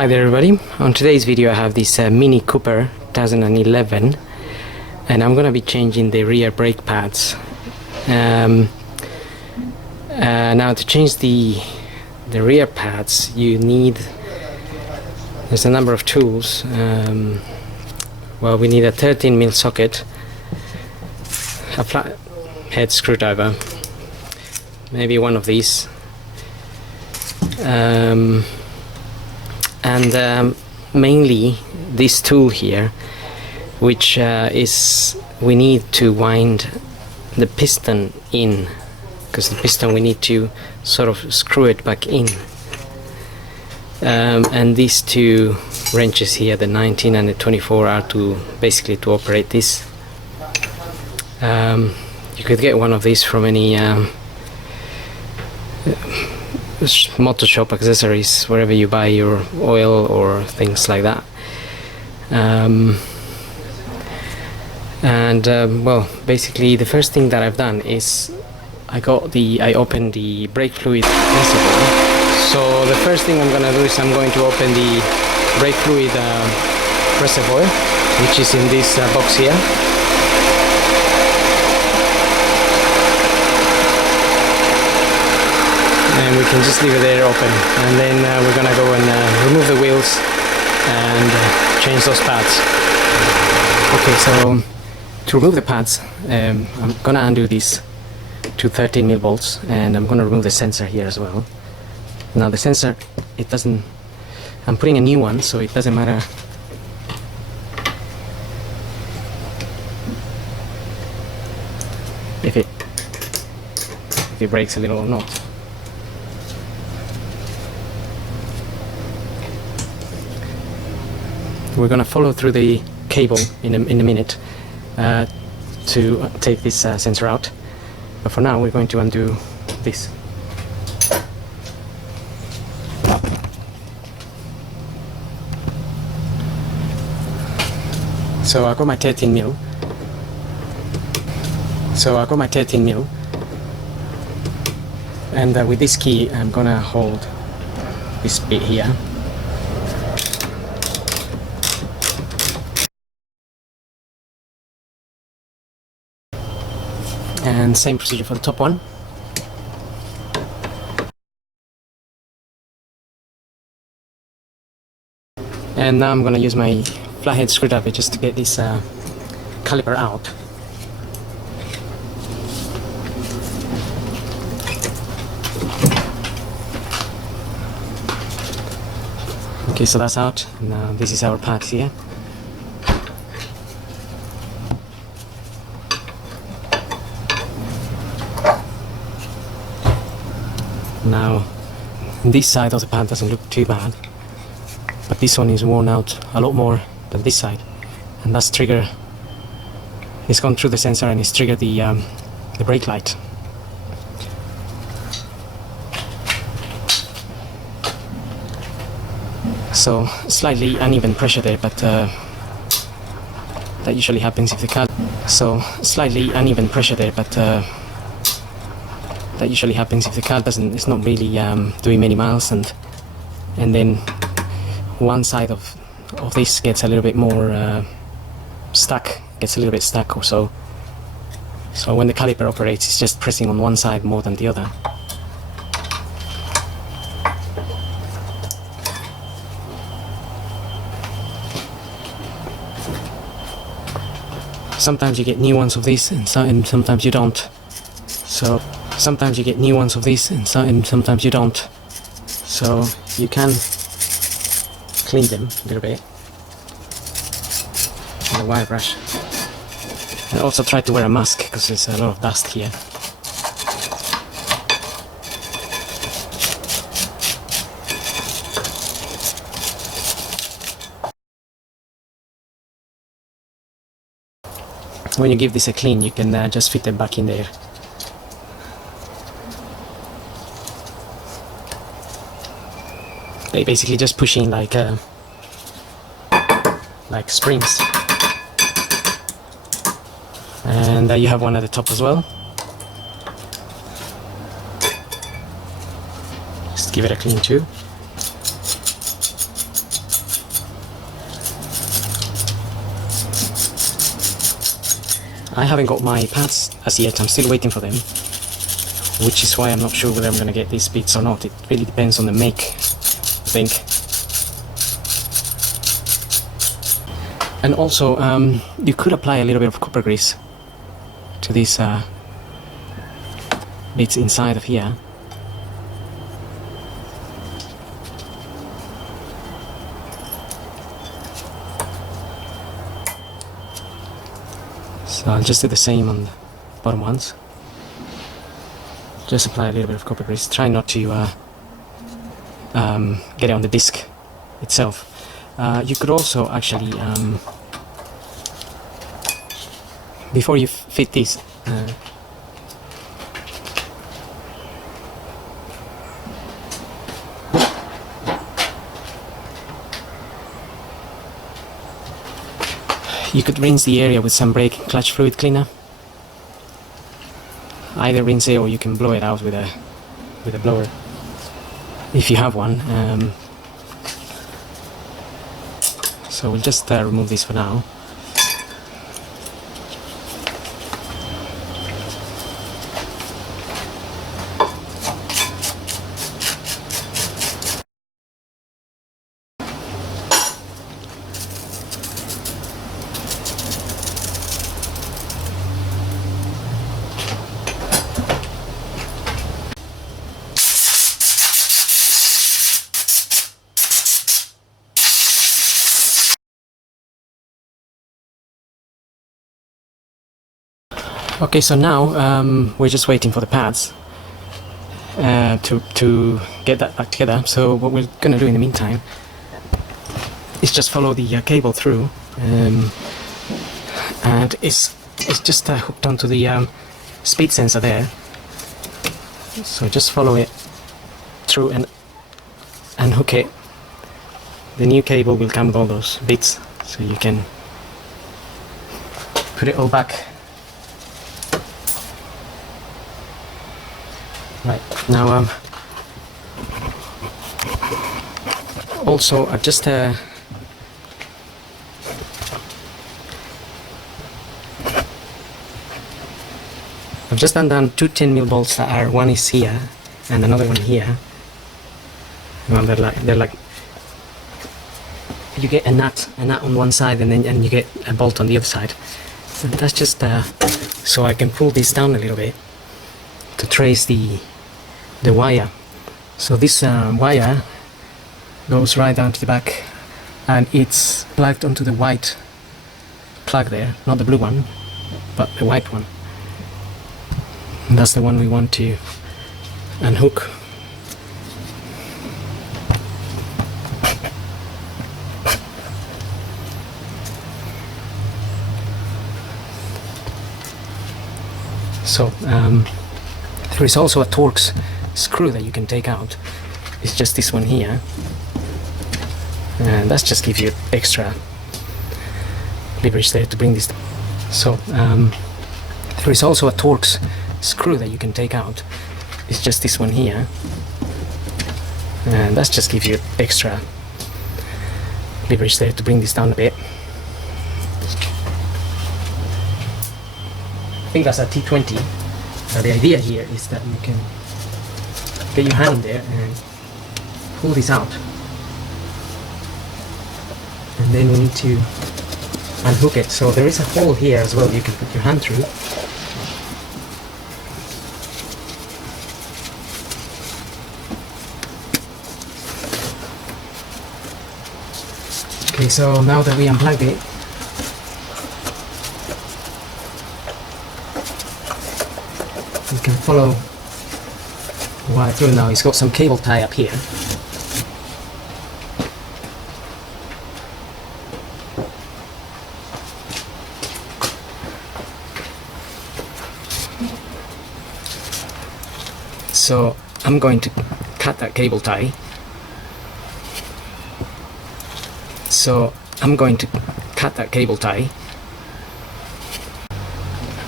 Hi there everybody, on today's video I have this Mini Cooper 2011 and I'm gonna be changing the rear brake pads. Now to change the rear pads there's a number of tools. Well, we need a 13mm socket, a flat head screwdriver, maybe one of these, and mainly this tool here, which is we need to wind the piston in, because the piston we need to sort of screw it back in, and these two wrenches here, the 19 and the 24, are basically to operate this. You could get one of these from any motor shop accessories, wherever you buy your oil or things like that. Well, basically the first thing that I've done is I opened the brake fluid reservoir. So the first thing I'm gonna do is I'm going to open the brake fluid reservoir, which is in this box here. And we can just leave it there open, and then we're gonna go and remove the wheels and change those pads. Okay, so to remove the pads, I'm gonna undo these two 13mm bolts, and I'm gonna remove the sensor here as well. Now the sensor, I'm putting a new one, so it doesn't matter if it breaks a little or not. We're gonna follow through the cable in a minute to take this sensor out, but for now we're going to undo this. So I got my 13mm. And with this key I'm gonna hold this bit here. And same procedure for the top one. And now I'm going to use my flathead screwdriver just to get this caliper out. Okay, so that's out. Now this is our pad here. Now, this side of the pad doesn't look too bad, but this one is worn out a lot more than this side, and that's triggered. It's gone through the sensor and it's triggered the brake light. So slightly uneven pressure there, but that usually happens if the car. That usually happens if the car it's not really doing many miles, and then one side of this gets a little bit more stuck, or so. So when the caliper operates, it's just pressing on one side more than the other. Sometimes you get new ones of these, and sometimes you don't. So sometimes you get new ones of these, and sometimes you don't. So you can clean them a little bit with a wire brush. And also try to wear a mask, because there's a lot of dust here. When you give this a clean, you can just fit them back in there. They basically just pushing like springs, and you have one at the top as well. Just give it a clean too. I haven't got my pads as yet, I'm still waiting for them, which is why I'm not sure whether I'm gonna get these bits or not. It really depends on the make, I think. And also, you could apply a little bit of copper grease to these bits inside of here. So I'll just do the same on the bottom ones. Just apply a little bit of copper grease. Try not to get it on the disc itself. You could also actually, before you fit this, you could rinse the area with some brake clutch fluid cleaner. Either rinse it or you can blow it out with a blower if you have one. So we'll just remove this for now. Okay, so now we're just waiting for the pads to get that back together. So what we're gonna do in the meantime is just follow the cable through, and it's just hooked onto the speed sensor there. So just follow it through and hook it. The new cable will come with all those bits, so you can put it all back. Right, now also I've just done two 10mm bolts that are, one is here and another one here. Well, they're like you get a nut on one side and you get a bolt on the other side. And that's just so I can pull this down a little bit to trace the wire. So this wire goes right down to the back and it's plugged onto the white plug there, not the blue one, but the white one. And that's the one we want to unhook. So there is also a Torx screw that you can take out. It's just this one here, and that's just give you extra leverage there to bring this down. So there is also a Torx screw that you can take out. It's just this one here, and that's just give you extra leverage there to bring this down a bit. I think that's a T20. The idea here is that you can get your hand in there and pull this out, and then we need to unhook it. So there is a hole here as well you can put your hand through. Okay, so now that we unplugged it, you can follow the wire through. Now it's got some cable tie up here. So I'm going to cut that cable tie.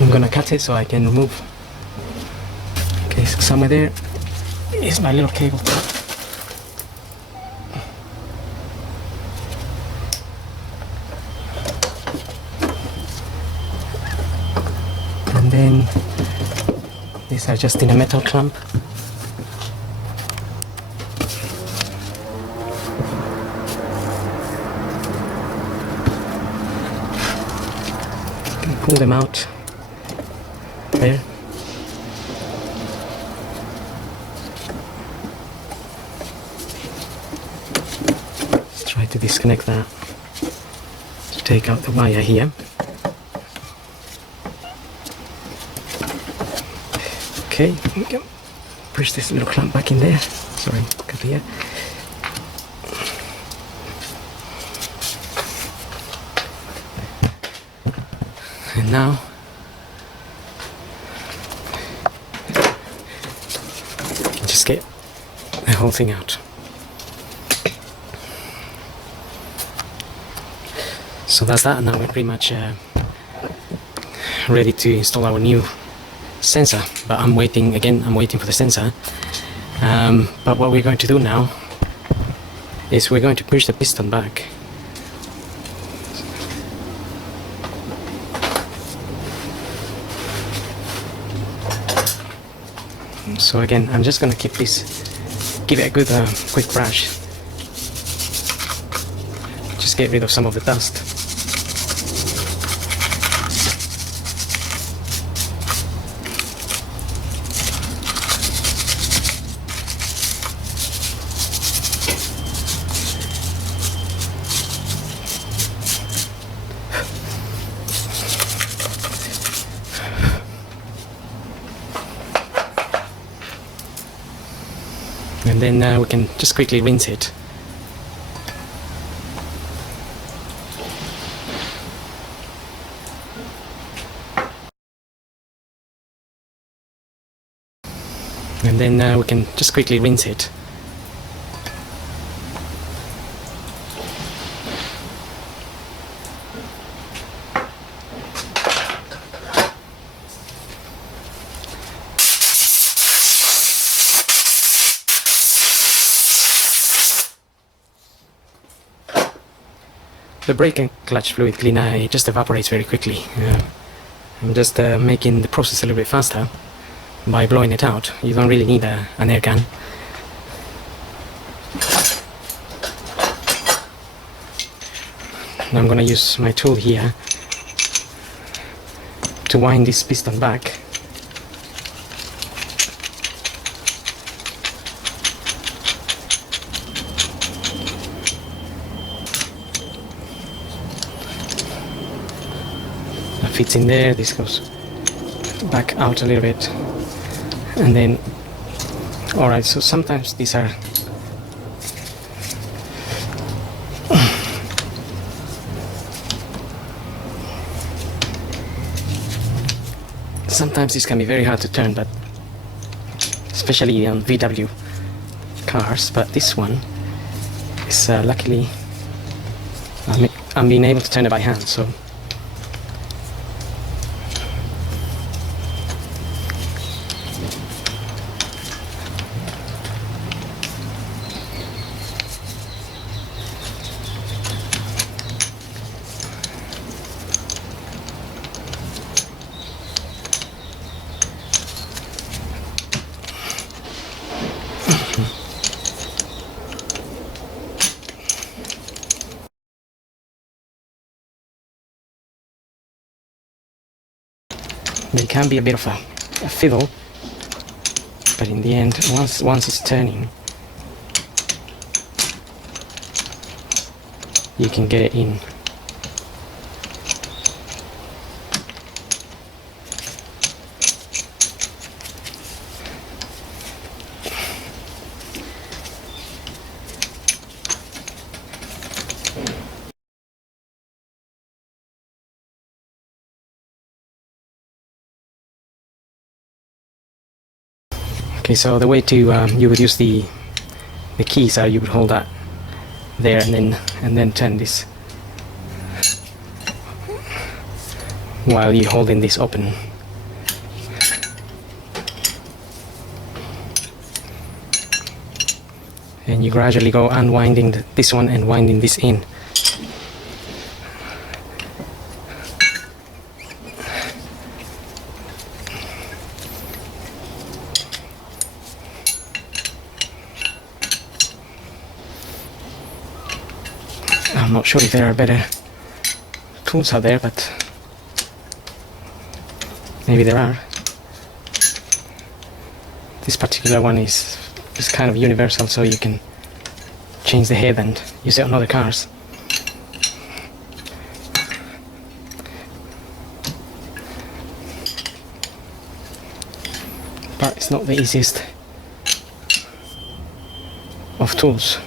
I'm going to cut it so I can remove. Okay, so somewhere there is my little cable tie. then these are just in a metal clamp. You can pull them out there. Let's try to disconnect that. Take out the wire here. Okay, we can push this little clamp back in there. Sorry, cut here. And now you can just get the whole thing out. So that's that. Now we're pretty much ready to install our new sensor, but I'm waiting for the sensor. But what we're going to do now is we're going to push the piston back. So again, I'm just going to give it a good quick brush. Just get rid of some of the dust. And then we can just quickly rinse it. And then we can just quickly rinse it. The brake and clutch fluid cleaner, it just evaporates very quickly. I'm just making the process a little bit faster by blowing it out. You don't really need an air gun. Now I'm going to use my tool here to wind this piston back. That fits in there, this goes back out a little bit. And then, alright, so sometimes these are sometimes this can be very hard to turn, but especially on VW cars, but this one is luckily I'm being able to turn it by hand, so they can be a bit of a fiddle, but in the end, once it's turning, you can get it in. Okay, so the way to you would use the keys are you would hold that there and then turn this while you're holding this open. And you gradually go unwinding this one and winding this in. I'm not sure if there are better tools out there, but maybe there are. This particular one is kind of universal, so you can change the head and use it on other cars. But it's not the easiest of tools.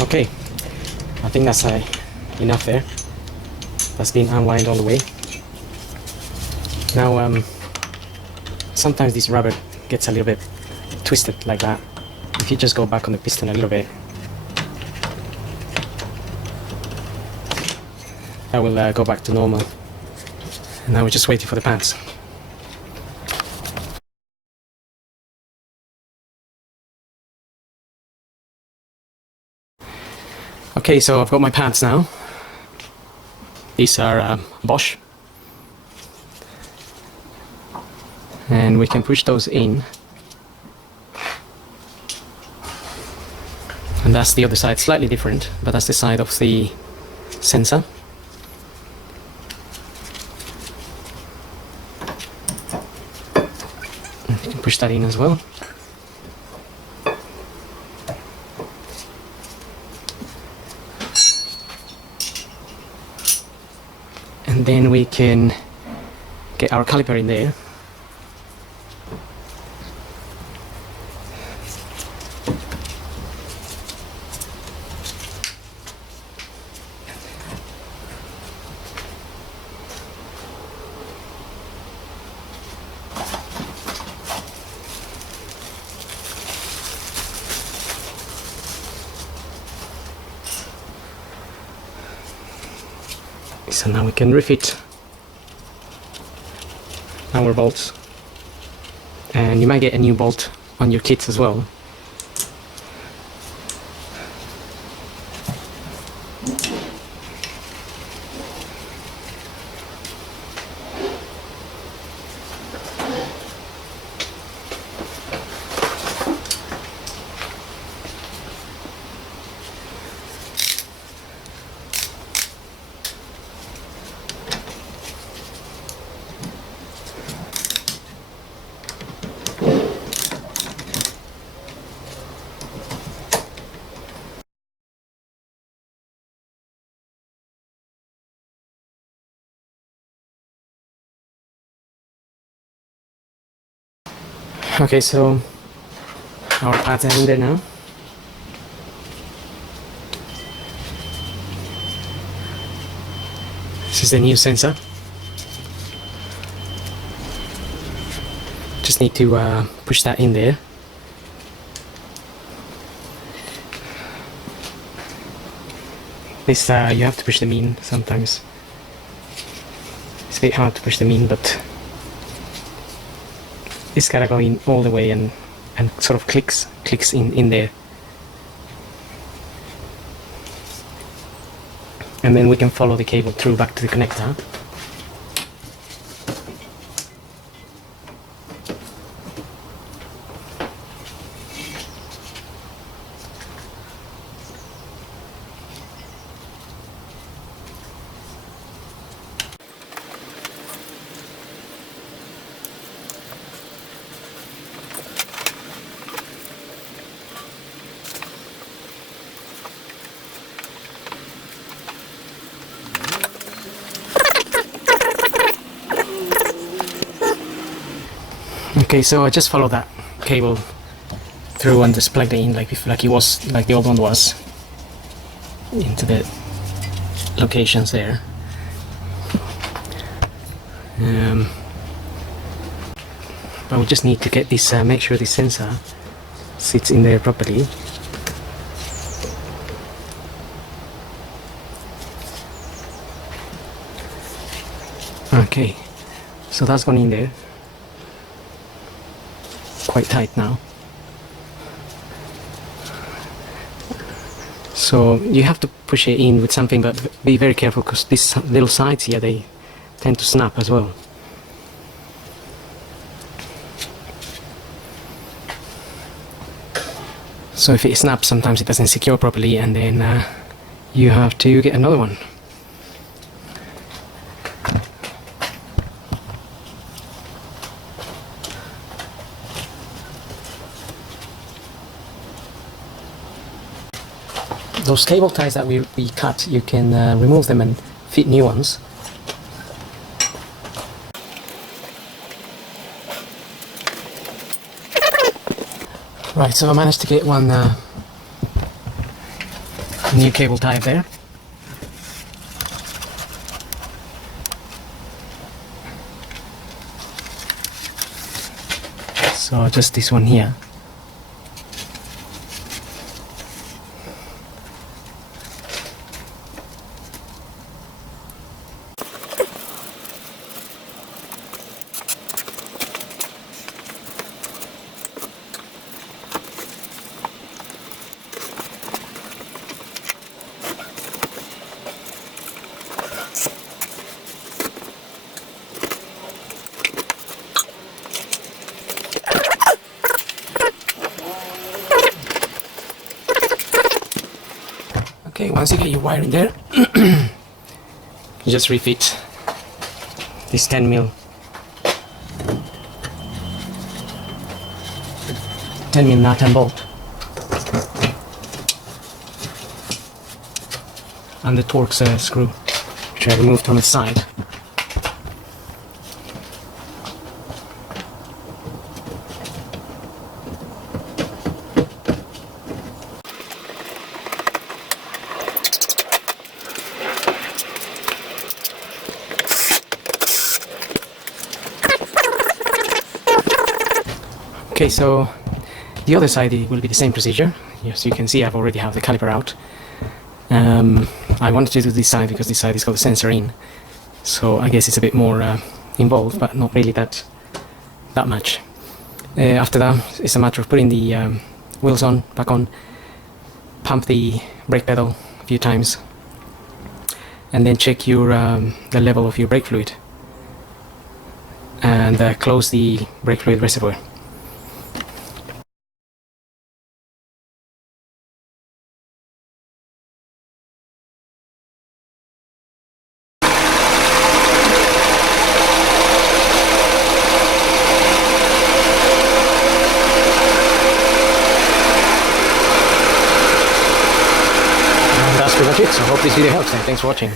Okay, I think that's enough there. That's been unwound all the way. Now, sometimes this rubber gets a little bit twisted like that. If you just go back on the piston a little bit, that will go back to normal. And now we're just waiting for the pads. Okay, so I've got my pads now. These are Bosch. And we can push those in. And that's the other side, slightly different, but that's the side of the sensor. And you can push that in as well. And then we can get our caliper in there. So now we can refit our bolts, and you might get a new bolt on your kits as well. Okay, so our pads are in there now. This is the new sensor. Just need to push that in there. This you have to push them in sometimes. It's a bit hard to push them in, but it's gotta go in all the way and sort of clicks in there. And then we can follow the cable through back to the connector. Okay, so I just follow that cable through and just plugged it in like the old one was into the locations there. but we just need to get this, make sure this sensor sits in there properly. Okay, so that's gone in there, quite tight now. So you have to push it in with something, but be very careful because these little sides here, they tend to snap as well. So if it snaps, sometimes it doesn't secure properly, and then you have to get another one. Those cable ties that we cut, you can remove them and fit new ones. Right, so I managed to get one new cable tie there. So just this one here. Okay, once you get your wire in there, you just refit this 10mm nut and bolt and the Torx screw, which I removed from the side. Okay, so the other side will be the same procedure. As you can see, I've already have the caliper out. I wanted to do this side because this side is got the sensor in, so I guess it's a bit more involved, but not really that much. After that, it's a matter of putting the wheels on, back on, pump the brake pedal a few times, and then check your the level of your brake fluid, and close the brake fluid reservoir. That's pretty much it. So I hope this video helps, and thanks for watching.